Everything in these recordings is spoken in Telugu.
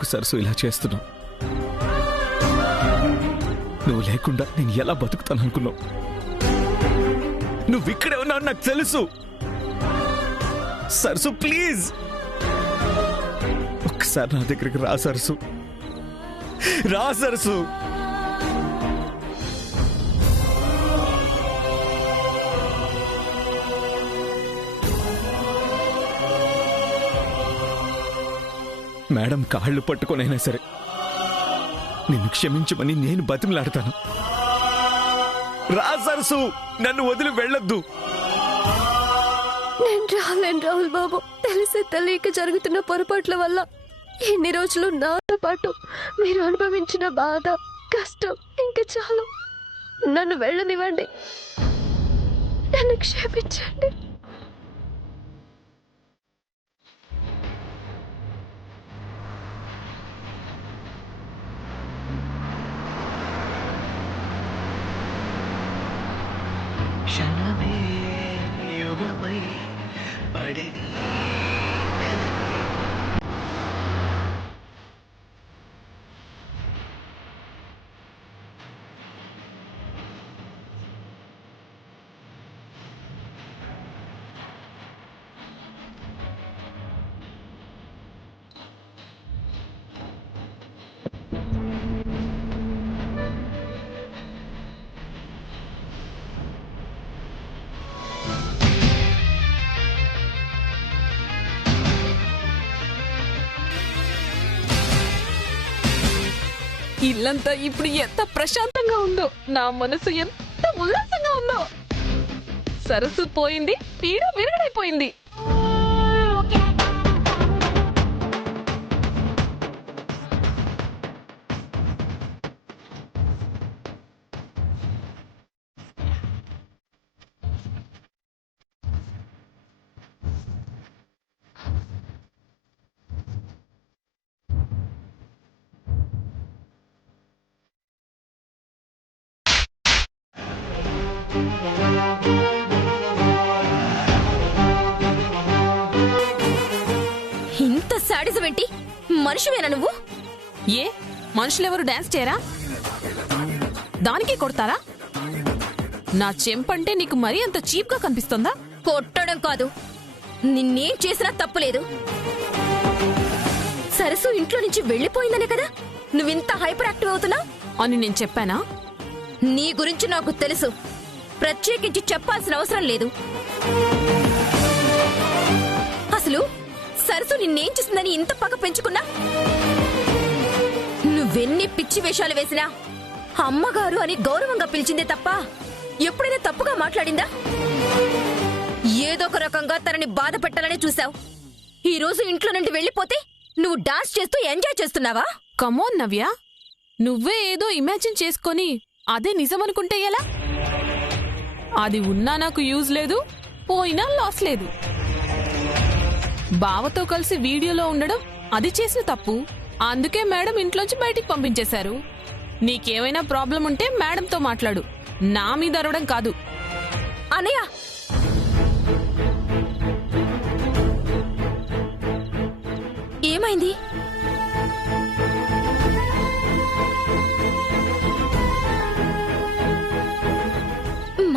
ఎందుకు సరసు ఇలా చేస్తున్నావు? నువ్వు లేకుండా నేను ఎలా బతుకుతాననుకున్నావు? నువ్వు ఇక్కడే ఉన్నావు నాకు తెలుసు. సరసు ప్లీజ్ ఒక్కసారి నా దగ్గరికి రా సరసు, రా సరసు. మేడం కాళ్ళు పట్టుకొనైనా సరే నిన్ను క్షమించమని నేను బతిమలాడతాను. రా సరసు, నన్ను వదిలి వెళ్ళొద్దు. నేను రాలేను రాహుల్ బాబు. తెలిసే తెలియక జరుగుతున్న పొరపాట్ల వల్ల ఎన్ని రోజులు నాతో పాటు మీరు అనుభవించిన బాధ, కష్టం ఇంకా చాలు. నన్ను వెళ్ళనివ్వండి, నన్ను క్షమించండి. క్షణమే యుగమై పడి ఇల్లంతా ఇప్పుడు ఎంత ప్రశాంతంగా ఉందో, నా మనసు ఎంత ఉల్లాసంగా ఉందో. సరస్సు పోయింది, పీడ విరగడైపోయింది. ఇంత శాడిజం ఏంటి? మనిషివేనా నువ్వు? ఏ మనుషులెవరు డాన్స్ చేయరా? దానికి కొడతారా? నా చెంపంటే నీకు మరీ అంత చీప్ గా కనిపిస్తుందా? కొట్టడం కాదు, నిన్నేం చేసినా తప్పులేదు. సరస్సు ఇంట్లో నుంచి వెళ్ళిపోయిందనే కదా నువ్వింత హైపర్ యాక్టివ్ అవుతున్నా అని నేను చెప్పానా? నీ గురించి నాకు తెలుసు, ప్రత్యేకించి చెప్పాల్సిన అవసరం లేదు. అసలు సరస్సు నిన్నేం చేసిందని ఇంత పగ పెంచుకున్నా? నువ్వెన్ని పిచ్చి వేషాలు వేసినా అమ్మగారు అని గౌరవంగా పిలిచిందే తప్ప ఎప్పుడైనా తప్పుగా మాట్లాడిందా? ఏదో ఒక రకంగా తనని బాధ పెట్టాలని చూసావు. ఈ రోజు ఇంట్లో నుండి వెళ్ళిపోతే నువ్వు డాన్స్ చేస్తూ ఎంజాయ్ చేస్తున్నావా? కమోన్ నవ్య, నువ్వే ఏదో ఇమాజిన్ చేసుకొని అదే నిజమనుకుంటే ఎలా? అది ఉన్నా నాకు యూజ్ లేదు, పోయినా లాస్ లేదు. బావతో కలిసి వీడియోలో ఉండడం అది చేసిన తప్పు. అందుకే మేడం ఇంట్లోంచి బయటికి పంపించేశారు. నీకేమైనా ప్రాబ్లం ఉంటే మేడంతో మాట్లాడు, నా మీద అరవడం కాదు. అనయ్య, ఏమైంది?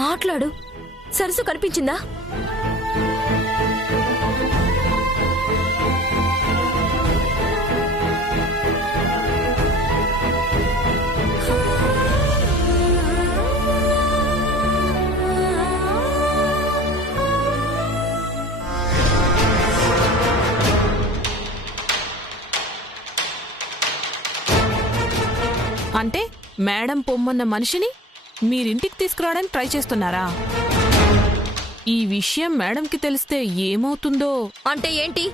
మాట్లాడు. సరస్సు కనిపించిందా? అంటే మేడం పొమ్మన్న మనిషిని మీరింటికి తీసుకురావడానికి ట్రై చేస్తున్నారా? ఈ విషయం మేడంకి తెలిస్తే ఏమవుతుందో. అంటే ఏంటి?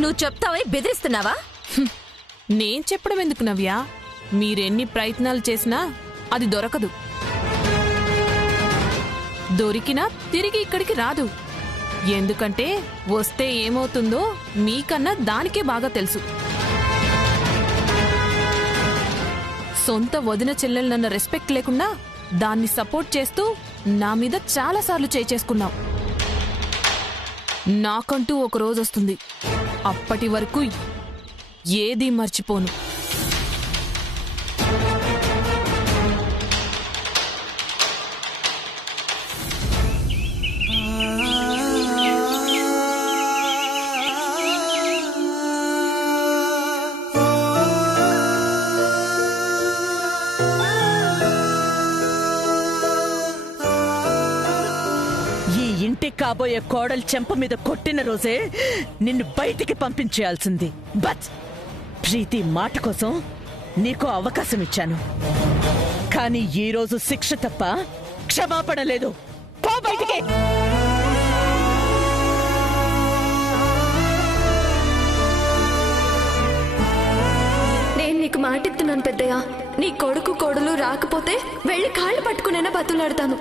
నువ్వు చెప్తావని బెదిరిస్తున్నావా? నేను చెప్పడం ఎందుకు నవ్య? మీరెన్ని ప్రయత్నాలు చేసినా అది దొరకదు. దొరికినా తిరిగి ఇక్కడికి రాదు. ఎందుకంటే వస్తే ఏమవుతుందో మీకన్నా దానికే బాగా తెలుసు. సొంత వదిన చెల్లెలన్న రెస్పెక్ట్ లేకుండా దాన్ని సపోర్ట్ చేస్తూ నా మీద చాలాసార్లు చేసుకున్నావు. నాకంటూ ఒక రోజు వస్తుంది, అప్పటి వరకు ఏది మర్చిపోను. కాబోయే కోడలు చెంప మీద కొట్టిన రోజే నిన్ను బయటికి పంపించేయాల్సింది. బట్ ప్రీతి మాట కోసం నీకు అవకాశం ఇచ్చాను, కానీ ఈ రోజు శిక్ష తప్ప క్షమాపణ లేదు. పో బయటికి. నేను నీకు మాటిస్తున్నాను పెద్దయ్య, నీ కొడుకు కోడలు రాకపోతే వెళ్ళి కాళ్ళు పట్టుకునేనా బతులాడతాను.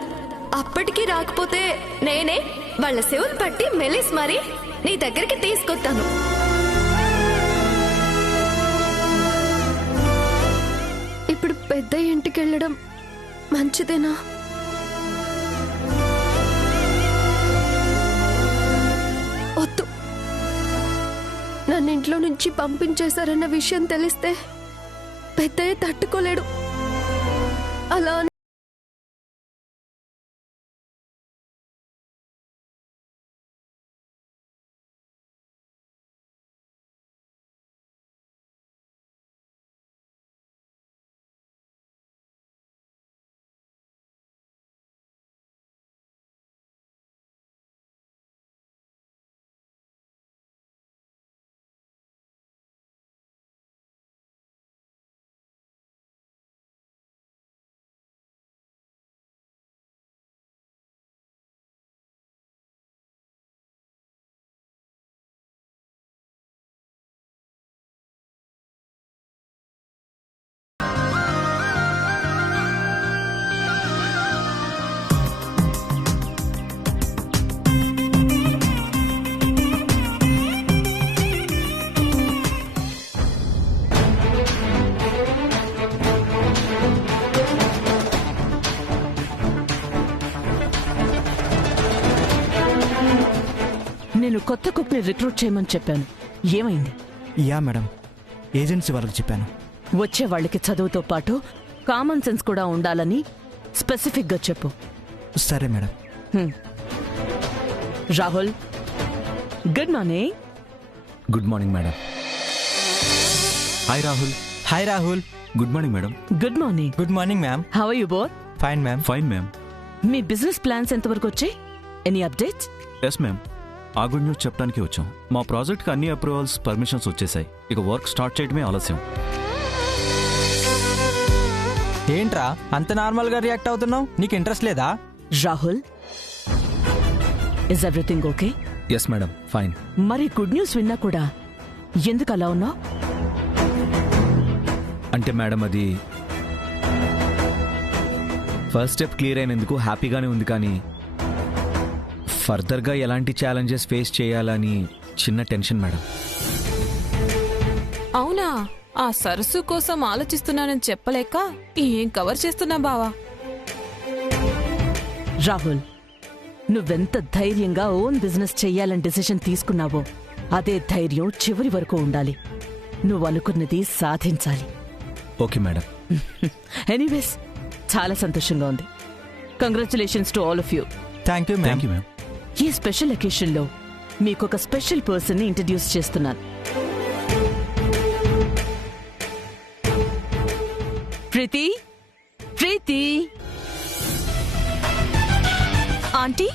అప్పటికీ రాకపోతే నేనే వాళ్ళ శివుని పట్టి మెలిసి మరి నీ దగ్గరికి తీసుకొస్తాను. ఇప్పుడు పెద్ద ఇంటికి వెళ్ళడం మంచిదేనా? వద్దు, నన్ను ఇంట్లో నుంచి పంపించేశారన్న విషయం తెలిస్తే పెద్దయ్య తట్టుకోలేడు. అలా నేను కొత్త కుక్ ని రిక్రూట్ చేయమని చెప్పాను, ఏమైంది? యా మేడం, ఏజెన్సీ వాళ్ళకి చెప్పాను. వచ్చే వాళ్ళకి చదువుతో పాటు కామన్ సెన్స్ కూడా ఉండాలని స్పెసిఫిక్ గా చెప్పు. సరే madam. Rahul, good morning. Good morning madam. Hi Rahul. Hi Rahul. Good morning madam. Good morning. Good morning ma'am. How are you both? Fine ma'am. Fine ma'am. మీ బిజినెస్ ప్లాన్స్ ఎంతవరకు వచ్చాయి? Any updates? ఎస్ మ్యామ్, ఆ గుడ్ న్యూస్ చెప్పడానికి వచ్చాం. మా ప్రాజెక్ట్కి అన్ని అప్రూవల్స్, పర్మిషన్స్ వచ్చేసాయి. ఇక వర్క్ స్టార్ట్ చేయడమే ఆలస్యం. ఏంట్రా అంత నార్మల్ గా రియాక్ట్ అవుతున్నావు? నీకు ఇంట్రెస్ట్ లేదా? Rahul, is everything okay? Yes madam, fine. మరి గుడ్ న్యూస్ విన్నా కూడా ఎందుకు అలా ఉన్నావు? అంటే మేడం, అది ఫస్ట్ స్టెప్ క్లియర్ అయినందుకు హ్యాపీగానే ఉంది, కానీ ఫర్దర్గా ఎలాంటి ఛాలెంజెస్ ఫేస్ చేయాలని చిన్న టెన్షన్ మేడం. అవునా? ఆ సరస్సు కోసం ఆలోచిస్తున్నానని చెప్పలేక ఏం కవర్ చేస్తున్నా బావా? రాహుల్, నువ్వెంత ధైర్యంగా ఓన్ బిజినెస్ చెయ్యాలని డిసిషన్ తీసుకున్నావో అదే ధైర్యం చివరి వరకు ఉండాలి. నువ్వు అనుకున్నది సాధించాలి. Okay madam. ఎనీవేస్, చాలా సంతోషంగా ఉంది. Congratulations to all of you. Thank you thank you ma'am. ఈ స్పెషల్ అకేషన్ లో మీకొక స్పెషల్ పర్సన్ ని ఇంట్రడ్యూస్ చేస్తున్నాను. Preeti, Preeti aunty,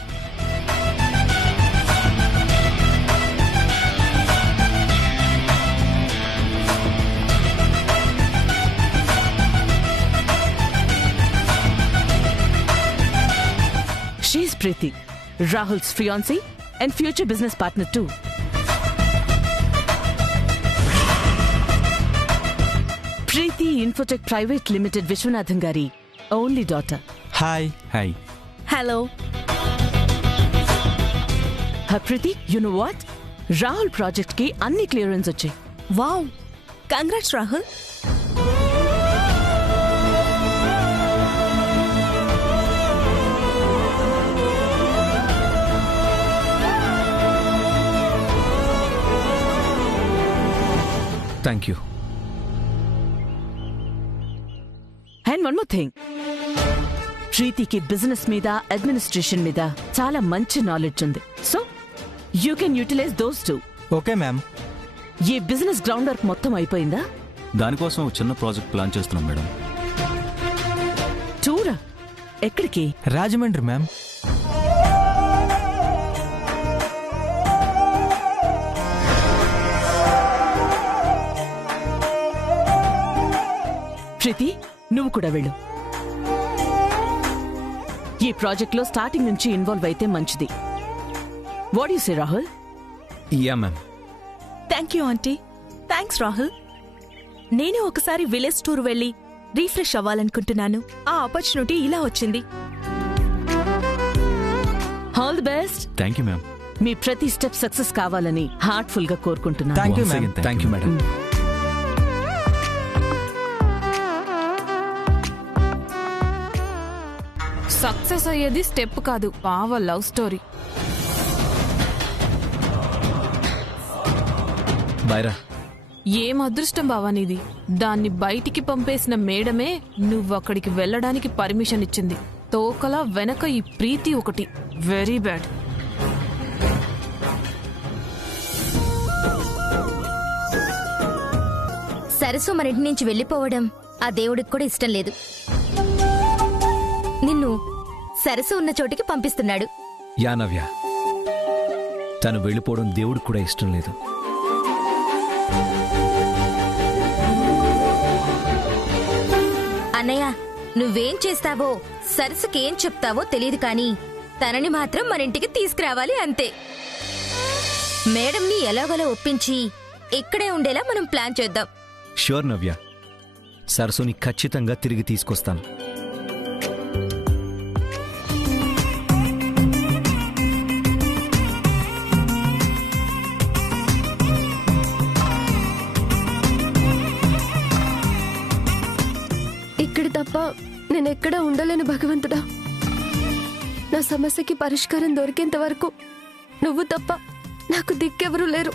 she is Preeti, Rahul's fiancée and future business partner too. Preeti Infotech Private Limited Vishwanathan Gari only daughter. Hi. Hi. Hello. Preeti, you know what? Rahul project ki anni clearance వచ్చాయి. Wow, congrats Rahul. Thank you. And one more thing, ప్రీతికి బిజినెస్ మీద అడ్మినిస్ట్రేషన్ మీద చాలా మంచి నాలెడ్జ్ ఉంది. So you can utilise those too. Okay ma'am. ఈ బిజినెస్ గ్రౌండ్ వర్క్ మొత్తం అయిపోయిందా? దానికోసం ఒక చిన్న ప్రాజెక్ట్ ప్లాన్ చేస్తున్నాం మేడం. టూరా? ఎక్కడికి? రాజమండ్రి మ్యామ్. ప్రీతి, నువ్వు కూడా వెళ్ళు. ఈ ప్రాజెక్ట్ లో స్టార్టింగ్ నుంచి ఇన్వాల్వ్ అయితే మంచిది. What you say Rahul? Yeah ma'am. Thank you aunty. Thanks Rahul. నేను ఒకసారి విలేజ్ టూర్ వెళ్ళి రీఫ్రెష్ అవ్వాలనుకుంటున్నాను. ఆ ఆపర్చునిటీ ఇలా వచ్చింది. All the best. Thank you ma'am. మీ ప్రతి స్టెప్ సక్సెస్ కావాలని హార్ట్ఫుల్ గా కోరుకుంటున్నాను. Thank you Once ma'am. again, thank you madam. Success అయ్యేది స్టెప్ కాదు, బావ లవ్ స్టోరీ. బైరా. ఏం అదృష్టం బావా నీది. దాన్ని బయటికి పంపేసిన మేడమే నువ్వక్కడికి వెళ్ళడానికి పర్మిషన్ ఇచ్చింది. తోకలా వెనక ఈ ప్రీతి ఒకటి. Very bad. సరస్సు మన ఇంటి నుంచి వెళ్ళిపోవడం ఆ దేవుడికి కూడా ఇష్టం లేదు. నిన్ను సరస్సు ఉన్న చోటికి పంపిస్తున్నాడు. యా నవ్య, తను వెళ్ళిపోవడం దేవుడికి కూడా ఇష్టం లేదు. అన్నయ్య, నువ్వేం చేస్తావో సరస్సుకేం చెప్తావో తెలియదు కానీ తనని మాత్రం మన ఇంటికి తీసుకురావాలి అంతే. మేడంని ఎలాగోలా ఒప్పించి ఇక్కడే ఉండేలా మనం ప్లాన్ చేద్దాం. ష్యూర్ నవ్య, సరస్సుని ఖచ్చితంగా తిరిగి తీసుకొస్తాను. ఇక్కడ తప్ప నేనెక్కడా ఉండలేను భగవంతుడా. నా సమస్యకి పరిష్కారం దొరికేంత వరకు నువ్వు తప్ప నాకు దిక్కెవరూ లేరు.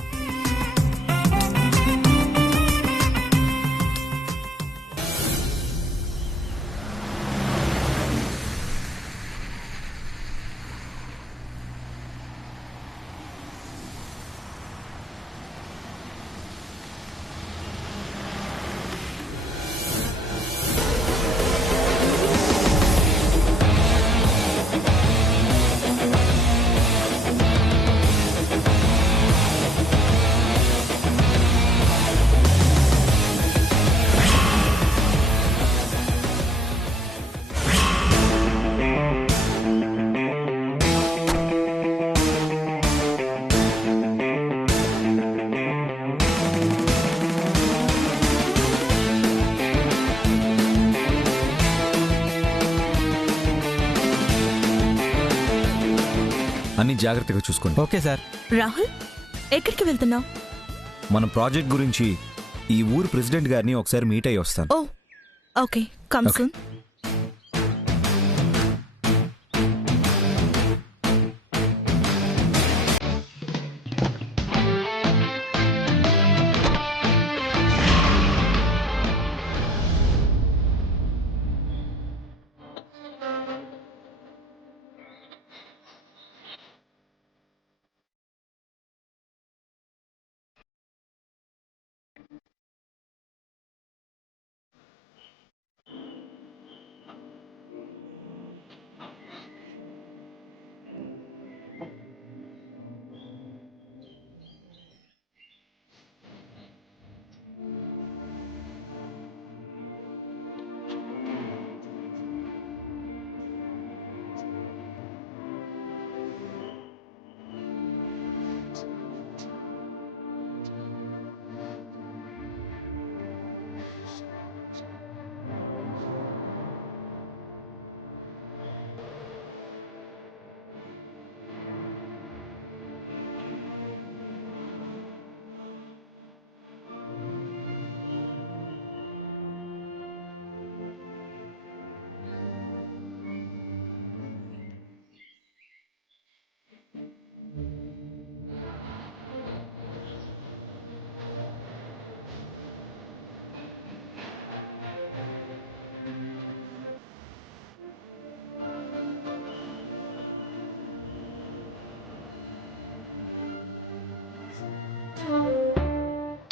అన్ని జాగ్రత్తగా చూసుకోండి. Okay sir. రాహుల్, ఎక్కడికి వెళ్తున్నావు? మన ప్రాజెక్ట్ గురించి ఈ ఊరు ప్రెసిడెంట్ గారిని ఒకసారి మీట్ అయ్యి వస్తాను. ఓ ఓకే, కమ్ సూన్.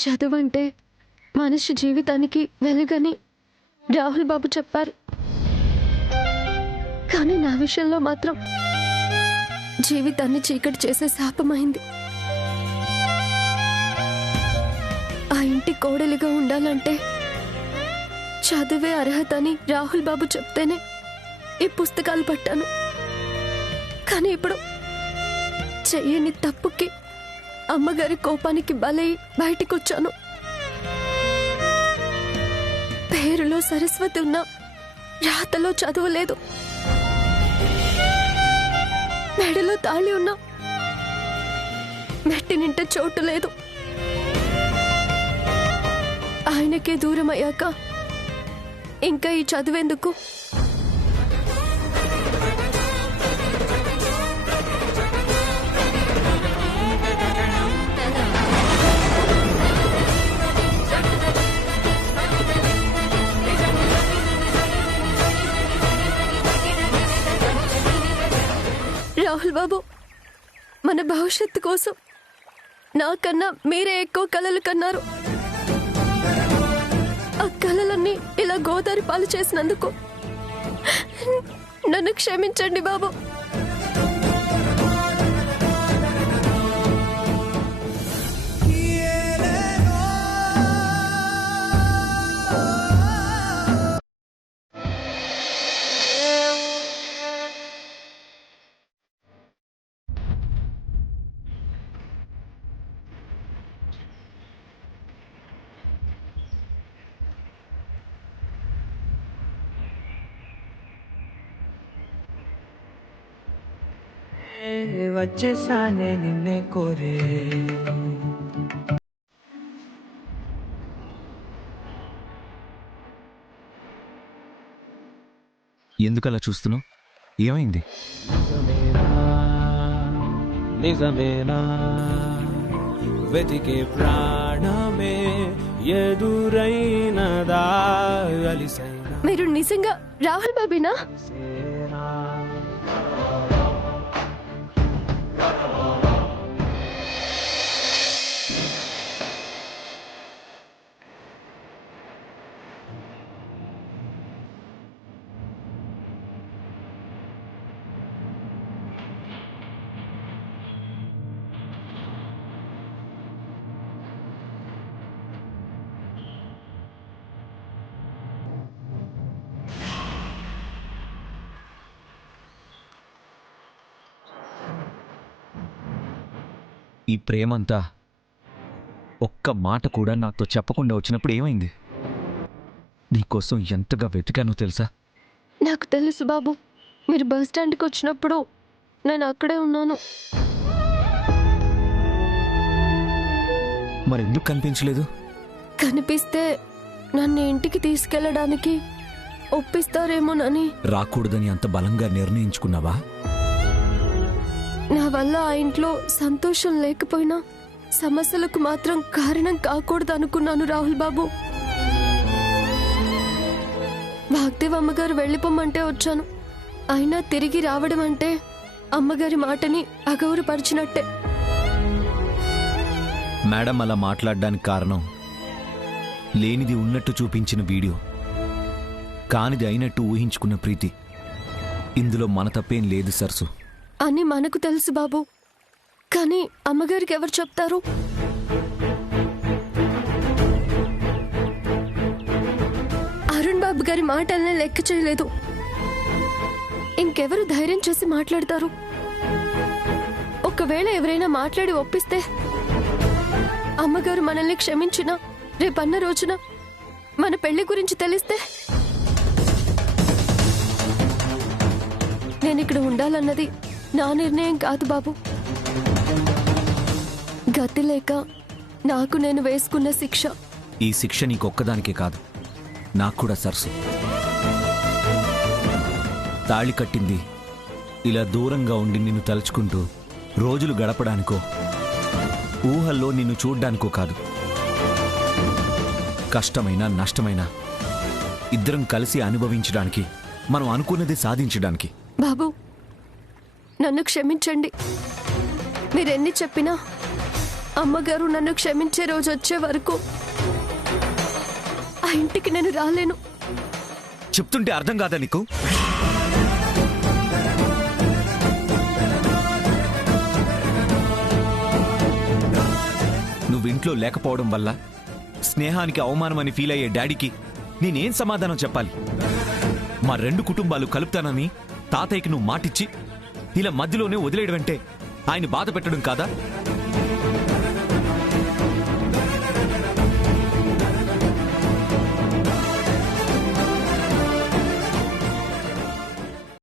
చదువంటే మనిషి జీవితానికి వెలుగని రాహుల్ బాబు చెప్పారు. కానీ నా విషయంలో మాత్రం జీవితాన్ని చీకటి చేసే శాపమైంది. ఆ ఇంటి కోడలిగా ఉండాలంటే చదువే అర్హత అని రాహుల్ బాబు చెప్తేనే ఈ పుస్తకాలు పట్టాను. కానీ ఇప్పుడు చెయ్యని తప్పుకి అమ్మగారి కోపానికి బలై బయటికొచ్చాను. పేరులో సరస్వతి ఉన్నా రాతలో చదువు లేదు. మెడలో తాళి ఉన్నా మెట్టినింట చోటు లేదు. ఆయనకే దూరం అయ్యాక ఇంకా ఈ చదువెందుకు? రాహుల్ బాబు, మన భవిష్యత్తు కోసం నాకన్నా మీరే ఎక్కువ కలలు కన్నారు. ఆ కలలన్నీ ఇలా గోదావరి పాలు చేసినందుకు నన్ను క్షమించండి బాబు. వచ్చేసానే నిన్నే కోరే. ఎందుకలా చూస్తున్నావు? ఏమైంది? నిజమేనా వెతికే ప్రాణమే ఎదురైనదా అలిసైనా మీరు నిజంగా రాహుల్ బాబేనా? ఈ ప్రేమంతా ఒక్క మాట కూడా నాతో చెప్పకుండా వచ్చినప్పుడు ఏమైంది? నీకోసం ఎంతగా వెతికానో తెలుసా? నాకు తెలుసు బాబు. మీరు బస్ స్టాండ్కి వచ్చినప్పుడు నేను అక్కడే ఉన్నాను. మరెందుకు కనిపించలేదు? కనిపిస్తే నన్ను ఇంటికి తీసుకెళ్ళడానికి ఒప్పిస్తారేమోనని. రాకూడదని అంత బలంగా నిర్ణయించుకున్నావా? నా వల్ల ఆ ఇంట్లో సంతోషం లేకపోయినా సమస్యలకు మాత్రం కారణం కాకూడదు అనుకున్నాను రాహుల్ బాబు. వాగ్దేవ్ అమ్మగారు వెళ్ళిపోమంటే వచ్చాను. అయినా తిరిగి రావడం అంటే అమ్మగారి మాటని అగౌరవపరిచినట్టే. మేడం అలా మాట్లాడడానికి కారణం లేనిది ఉన్నట్టు చూపించిన వీడియో, కానిది అయినట్టు ఊహించుకున్న ప్రీతి. ఇందులో మన తప్పేం లేదు సరసు అని మనకు తెలుసు బాబు. కానీ అమ్మగారికి ఎవరు చెప్తారు? అరుణ్ బాబు గారి మాటల్ని లెక్క చేయలేదు. ఇంకెవరు ధైర్యం చేసి మాట్లాడతారు? ఒకవేళ ఎవరైనా మాట్లాడి ఒప్పిస్తే, అమ్మగారు మనల్ని క్షమించినా రేపన్న రోజున మన పెళ్లి గురించి తెలిస్తే, నేనిక్కడ ఉండాలన్నది నా నిర్ణయం కాదు బాబు. గతి లేక నాకు నేను వేసుకున్న శిక్ష. ఈ శిక్ష నీకొక్కదానికే కాదు, నాకు కూడా సరసు. తాళి కట్టింది ఇలా దూరంగా ఉండి నిన్ను తలుచుకుంటూ రోజులు గడపడానికో, ఊహల్లో నిన్ను చూడ్డానికో కాదు. కష్టమైనా నష్టమైనా ఇద్దరం కలిసి అనుభవించడానికి, మనం అనుకున్నది సాధించడానికి. బాబు, నన్ను క్షమించండి. మీరెన్ని చెప్పినా అమ్మగారు నన్ను క్షమించే రోజు వచ్చే వరకు ఆ ఇంటికి నేను రాలేను. చెప్తుంటే అర్థం కాదా నీకు? నువ్వు ఇంట్లో లేకపోవడం వల్ల స్నేహానికి అవమానమని ఫీల్ అయ్యే డాడీకి నేనేం సమాధానం చెప్పాలి? మా 2 కుటుంబాలు కలుపుతానని తాతయ్యకి నువ్వు మాటిచ్చి ఇలా మధ్యలోనే వదిలేయడం అంటే ఆయన బాధ పెట్టడం కాదా?